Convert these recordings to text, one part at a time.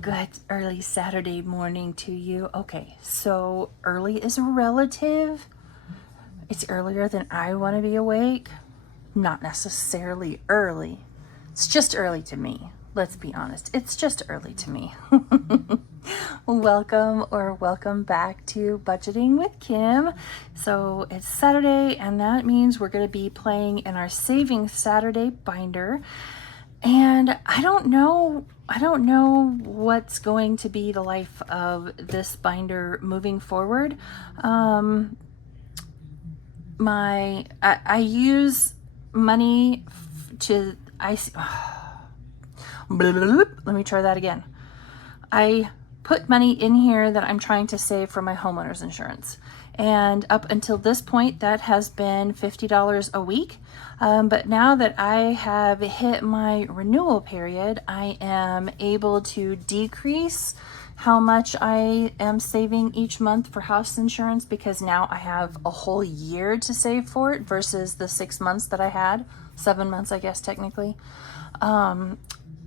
Good early Saturday morning to you. Okay, so early is relative. It's earlier than I want to be awake. Not necessarily early. It's just early to me. Let's be honest. It's just early to me. Welcome back to Budgeting with Kim. So it's Saturday, and that means we're going to be playing in our Saving Saturday binder. And I don't know what's going to be the life of this binder moving forward. I use money to let me try that again. I put money in here that I'm trying to save for my homeowner's insurance. And up until this point, that has been $50 a week. But now that I have hit my renewal period, I am able to decrease how much I am saving each month for house insurance, because now I have a whole year to save for it versus the 6 months that I had, 7 months, I guess, technically.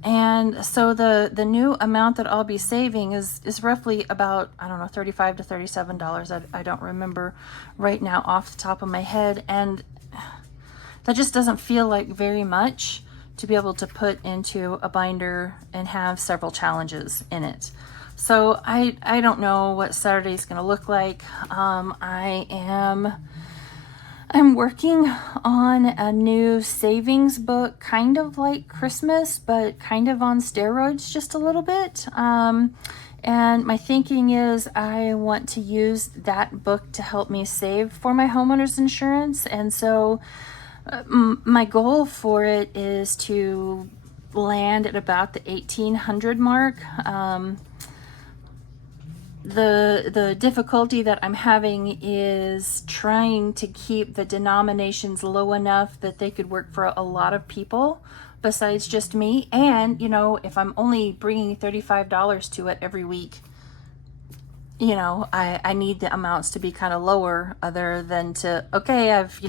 And so the new amount that I'll be saving is roughly about, I don't know, $35 to $37. I don't remember right now off the top of my head. And that just doesn't feel like very much to be able to put into a binder and have several challenges in it. So I don't know what Saturday's going to look like. I'm working on a new savings book, kind of like Christmas, but kind of on steroids just a little bit. And my thinking is I want to use that book to help me save for my homeowner's insurance. And so my goal for it is to land at about the 1800 mark. The difficulty that I'm having is trying to keep the denominations low enough that they could work for a lot of people besides just me. And, if I'm only bringing $35 to it every week, I need the amounts to be kind of lower, other than to, okay, I've,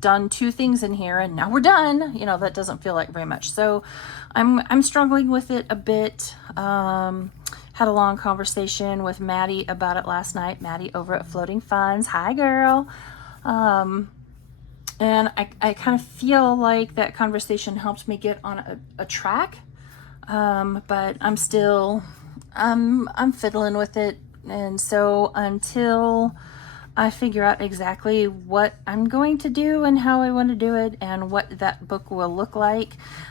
done 2 things in here and now we're done. That doesn't feel like very much. So I'm struggling with it a bit. Had a long conversation with Maddie about it last night. Maddie over at Floating Funds. Hi, girl. And I kind of feel like that conversation helped me get on a track. But I'm still, I'm fiddling with it. And so until I figure out exactly what I'm going to do and how I want to do it and what that book will look like,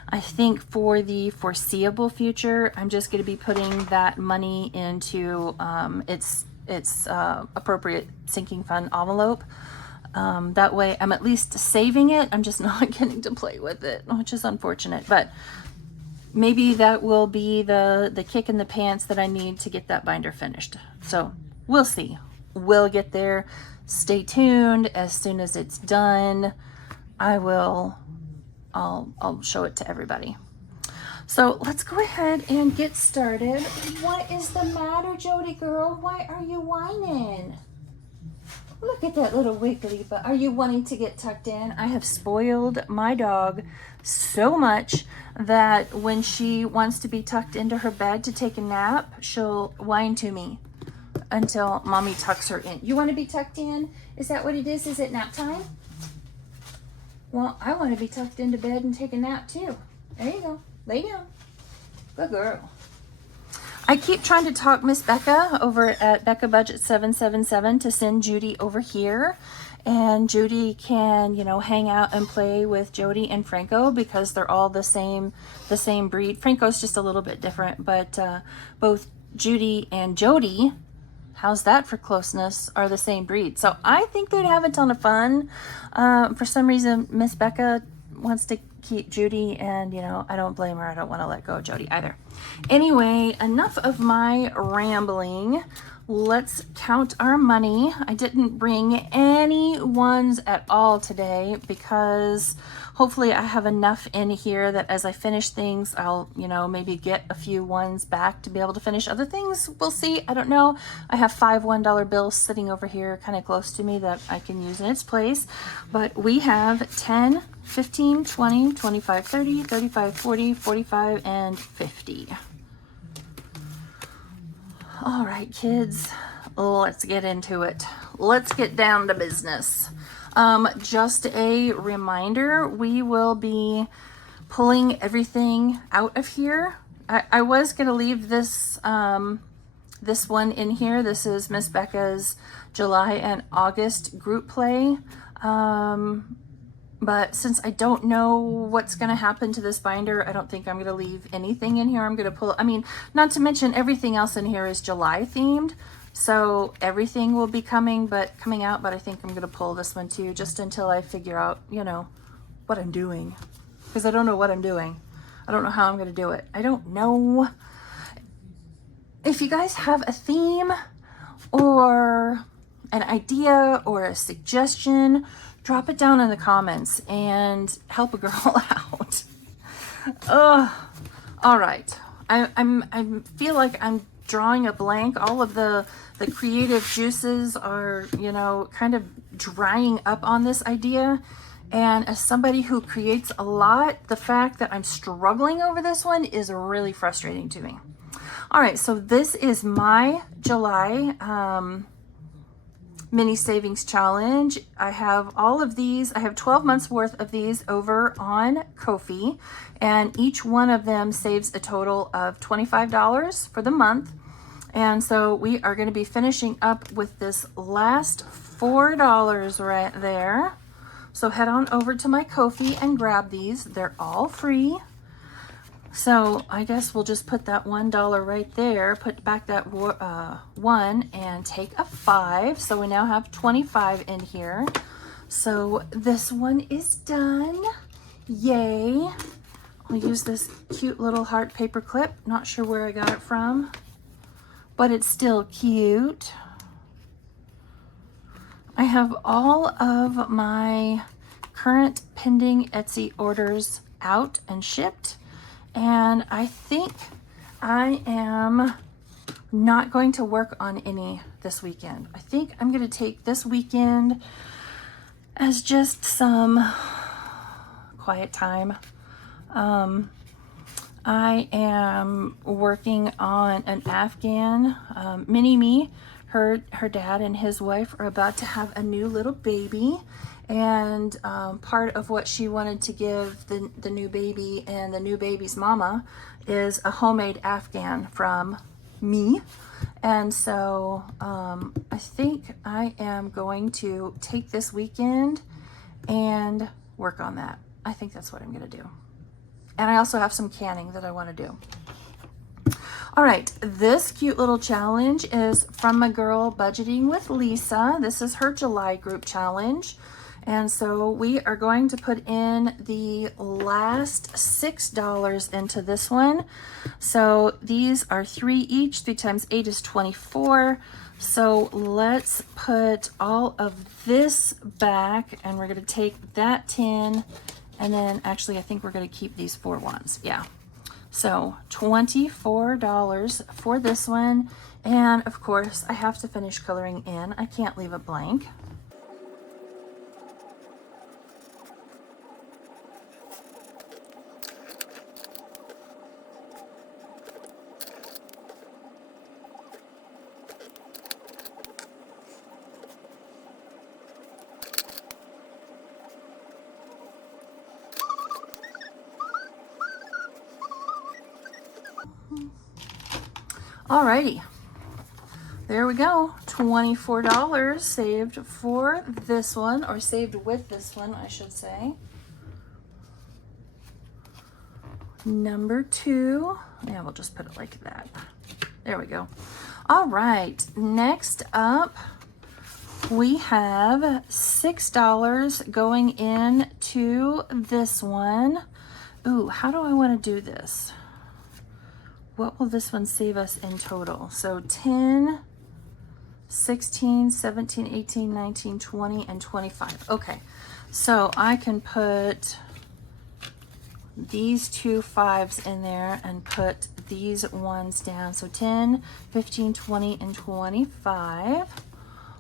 I think for the foreseeable future, I'm just going to be putting that money into its appropriate sinking fund envelope. That way I'm at least saving it. I'm just not getting to play with it, which is unfortunate. But maybe that will be the kick in the pants that I need to get that binder finished. So we'll see. We'll get there. Stay tuned. As soon as it's done, I'll show it to everybody. So let's go ahead and get started. What is the matter, Jody girl? Why are you whining? Look at that little wiggly butt. Are you wanting to get tucked in? I have spoiled my dog so much that when she wants to be tucked into her bed to take a nap, she'll whine to me until mommy tucks her in. You want to be tucked in? Is that what it is? Is it nap time? Well, I want to be tucked into bed and take a nap too. There you go. Lay down. Good girl. I keep trying to talk Miss Becca over at Becca Budget 777 to send Judy over here. And Judy can, hang out and play with Jody and Franco, because they're all the same breed. Franco's just a little bit different, but both Judy and Jody, how's that for closeness, are the same breed. So I think they'd have a ton of fun. For some reason, Miss Becca wants to keep Judy, and I don't blame her. I don't want to let go of Jody either. Anyway, enough of my rambling. Let's count our money. I didn't bring any ones at all today because hopefully I have enough in here that as I finish things, I'll, maybe get a few ones back to be able to finish other things. We'll see. I don't know. I have 5 $1 bills sitting over here kind of close to me that I can use in its place. But we have 10, 15, 20, 25, 30, 35, 40, 45, and 50. All right, kids, let's get into it. Let's get down to business. Just a reminder, we will be pulling everything out of here. I was going to leave this this one in here. This is Miss Becca's July and August group play. But since I don't know what's going to happen to this binder, I don't think I'm going to leave anything in here. I'm going to pull, I mean, not to mention everything else in here is July themed. So everything will be coming out, but I think I'm going to pull this one too, just until I figure out, you know, what I'm doing. Because I don't know what I'm doing. I don't know how I'm going to do it. I don't know. If you guys have a theme or an idea or a suggestion, drop it down in the comments and help a girl out. All right. I feel like I'm drawing a blank. All of the creative juices are, you know, kind of drying up on this idea. And as somebody who creates a lot, the fact that I'm struggling over this one is really frustrating to me. All right, so this is my July mini savings challenge. I have all of these. I have 12 months worth of these over on Ko-fi, and each one of them saves a total of $25 for the month. And so we are going to be finishing up with this last $4 right there. So head on over to my Ko-fi and grab these. They're all free. So I guess we'll just put that $1 right there, put back that one and take a 5. So we now have 25 in here. So this one is done. Yay. I'll use this cute little heart paper clip. Not sure where I got it from, but it's still cute. I have all of my current pending Etsy orders out and shipped. And I think I am not going to work on any this weekend. I think I'm going to take this weekend as just some quiet time. I am working on an Afghan mini me. Her dad and his wife are about to have a new little baby. And part of what she wanted to give the new baby and the new baby's mama is a homemade Afghan from me. And so I think I am going to take this weekend and work on that. I think that's what I'm going to do. And I also have some canning that I want to do. All right, this cute little challenge is from my girl Budgeting with Lisa. This is her July group challenge. And so we are going to put in the last $6 into this one. So these are 3 each. 3 times 8 is 24. So let's put all of this back, and we're going to take that 10, and then actually I think we're going to keep these 4 ones. Yeah. So $24 for this one. And of course I have to finish coloring in. I can't leave it blank. Alrighty, there we go. $24 saved for this one, or saved with this one, I should say. Number 2. Yeah, we'll just put it like that. There we go. All right, next up, we have $6 going in to this one. Ooh, how do I want to do this? What will this one save us in total? So 10, 16, 17, 18, 19, 20, and 25. Okay, so I can put these 2 5s in there and put these ones down. So 10, 15, 20, and 25.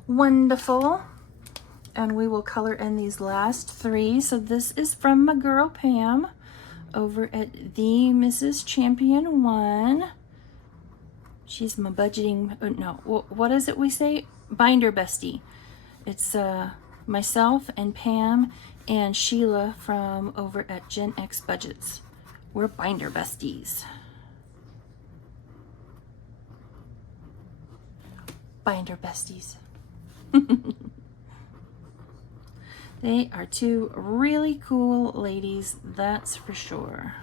Wonderful. And we will color in these last 3. So this is from my girl Pam over at the Mrs. Champion 1. She's my budgeting, no, what is it we say? Binder bestie. It's myself and Pam and Sheila from over at Gen X Budgets. We're binder besties. Binder besties. They are two really cool ladies, that's for sure.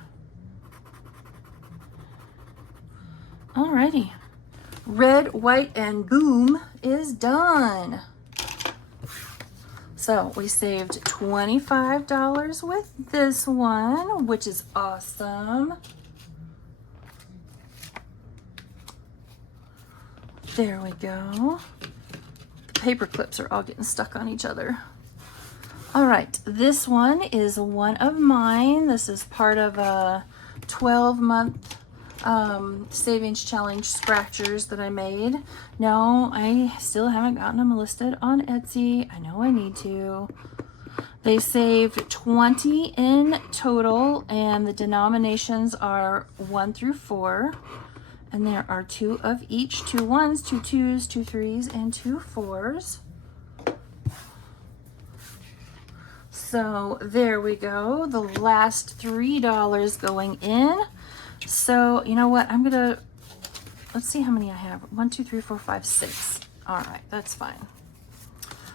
Alrighty. Red, white, and boom is done. So we saved $25 with this one, which is awesome. There we go. The paper clips are all getting stuck on each other. All right, this one is one of mine. This is part of a 12-month savings challenge scratchers that I made. No, I still haven't gotten them listed on Etsy. I know I need to. They saved 20 in total, and the denominations are 1 through 4. And there are 2 of each, 2 1s, 2 2s, 2 3s, and 2 4s. So there we go. The last $3 going in. So you know what? I'm gonna, let's see how many I have. 1, 2, 3, 4, 5, 6. All right, that's fine.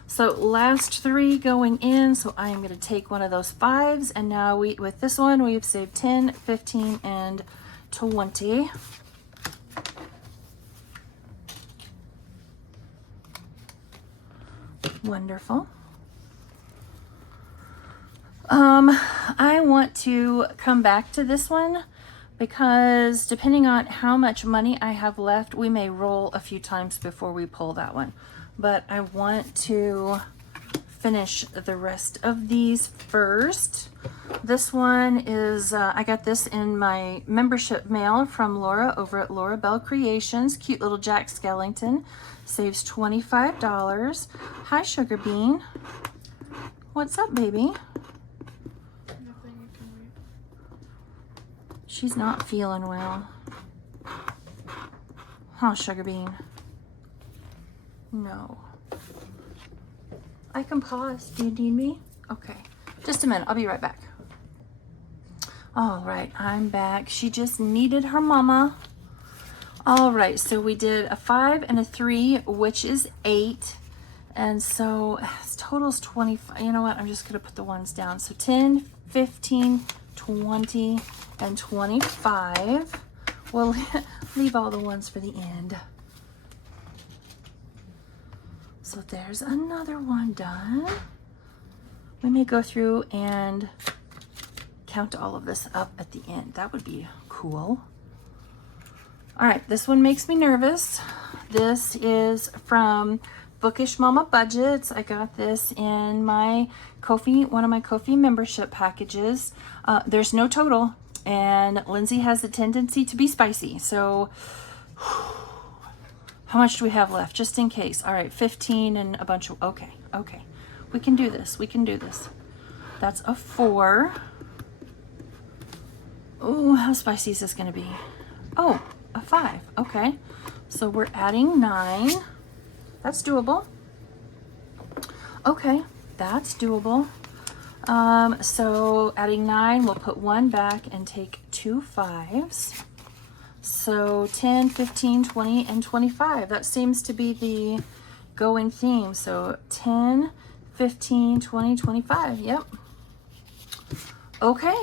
So last 3 going in. So I am gonna take one of those 5s, and now with this one we've saved 10, 15, and 20. Wonderful. I want to come back to this one because depending on how much money I have left, we may roll a few times before we pull that one. But I want to finish the rest of these first. This one is, I got this in my membership mail from Laura over at Laura Bell Creations. Cute little Jack Skellington. Saves $25. Hi, Sugar Bean. What's up, baby? She's not feeling well. Huh, Sugar Bean? No. I can pause. Do you need me? Okay. Just a minute. I'll be right back. All right, I'm back. She just needed her mama. All right, so we did a 5 and a 3, which is 8. And so total's 25. You know what? I'm just going to put the ones down. So 10, 15, 20, and 25. We'll leave all the ones for the end. So there's another one done. We may go through and count all of this up at the end. That would be cool. All right, this one makes me nervous. This is from Bookish Mama Budgets. I got this in my Ko-fi, one of my Ko-fi membership packages. There's no total, and Lindsay has a tendency to be spicy. So how much do we have left, just in case? All right, 15 and a bunch of, okay. We can do this, we can do this. That's a 4. Oh, how spicy is this gonna be? Oh, a 5, okay. So we're adding 9. That's doable. Okay, that's doable. So adding 9, we'll put 1 back and take 2 5s. So 10, 15, 20, and 25. That seems to be the going theme. So 10, 15, 20, 25. Yep. Okay.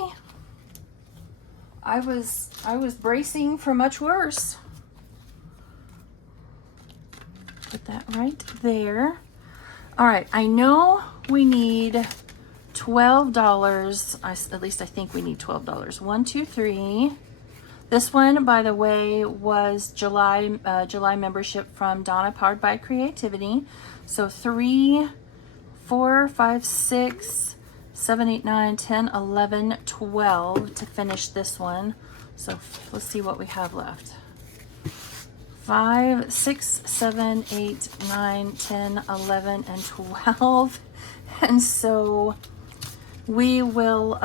I was bracing for much worse. Put that right there. All right, I know we need $12. At least I think we need $12. 1, 2, 3. This one, by the way, was July membership from Donna, Powered by Creativity. So 3, 4, 5, 6, 7, 8, 9, 10, 11, 12 to finish this one. So let's see what we have left. 5, 6, 7, 8, 9, 10, 11, and 12. And so we will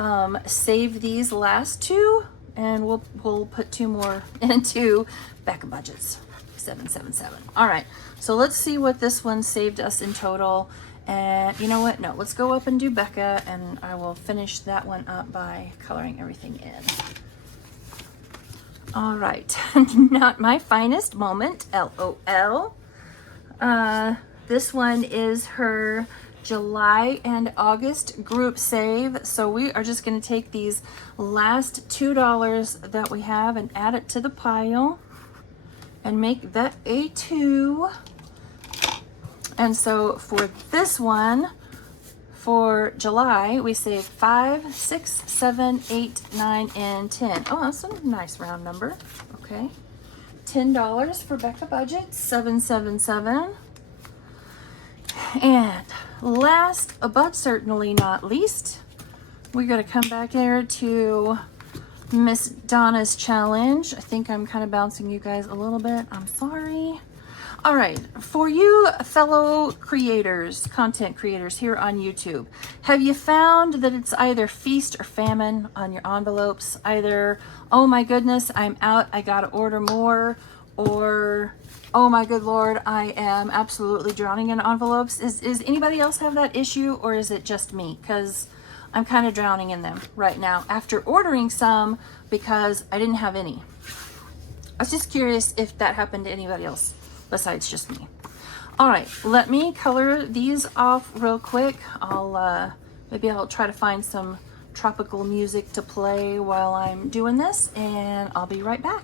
save these last 2, and we'll put 2 more into backup budgets. 777. All right, so let's see what this one saved us in total. And you know what? No, let's go up and do Becca, and I will finish that one up by coloring everything in. All right, not my finest moment, LOL. This one is her July and August group save. So we are just going to take these last $2 that we have and add it to the pile and make that a 2. And so for this one, for July, we saved 5, 6, 7, 8, 9, and 10. Oh, that's a nice round number. Okay. $10 for Becca Budget, 777. And last but certainly not least, we got to come back here to Miss Donna's challenge. I think I'm kind of bouncing you guys a little bit. I'm sorry. All right, for you fellow creators, content creators here on YouTube, have you found that it's either feast or famine on your envelopes? Either, oh my goodness, I'm out, I gotta order more, or oh my good Lord, I am absolutely drowning in envelopes. Is anybody else have that issue, or is it just me? Because I'm kind of drowning in them right now after ordering some because I didn't have any. I was just curious if that happened to anybody else besides just me. All right, let me color these off real quick. Maybe I'll try to find some tropical music to play while I'm doing this, and I'll be right back.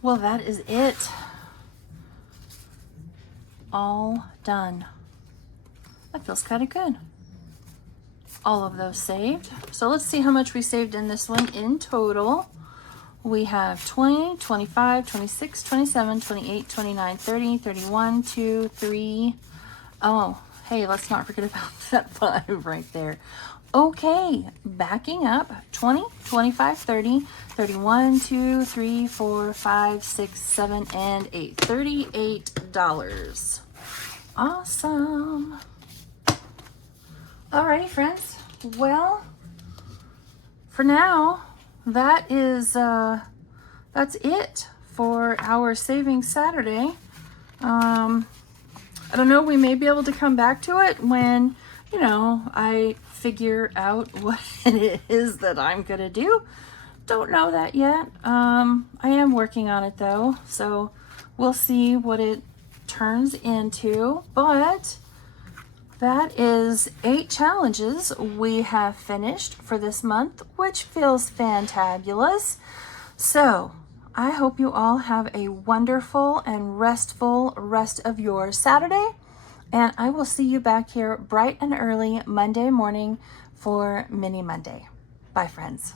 Well, that is it. All done. That feels kind of good. All of those saved. So let's see how much we saved in this one in total. We have 20, 25, 26, 27, 28, 29, 30, 31, 2, 3. Oh, hey, let's not forget about that 5 right there. Okay, backing up, 20, 25, 30, 31, 2, 3, 4, 5, 6, 7, and 8. $38. Awesome. Alrighty, friends. Well, for now, that's it for our Saving Saturday. I don't know, we may be able to come back to it when, you know, I figure out what it is that I'm gonna do. Don't know that yet. I am working on it though, so we'll see what it turns into. But that is 8 challenges we have finished for this month, which feels fantabulous. So I hope you all have a wonderful and restful rest of your Saturday. And I will see you back here bright and early Monday morning for Mini Monday. Bye, friends.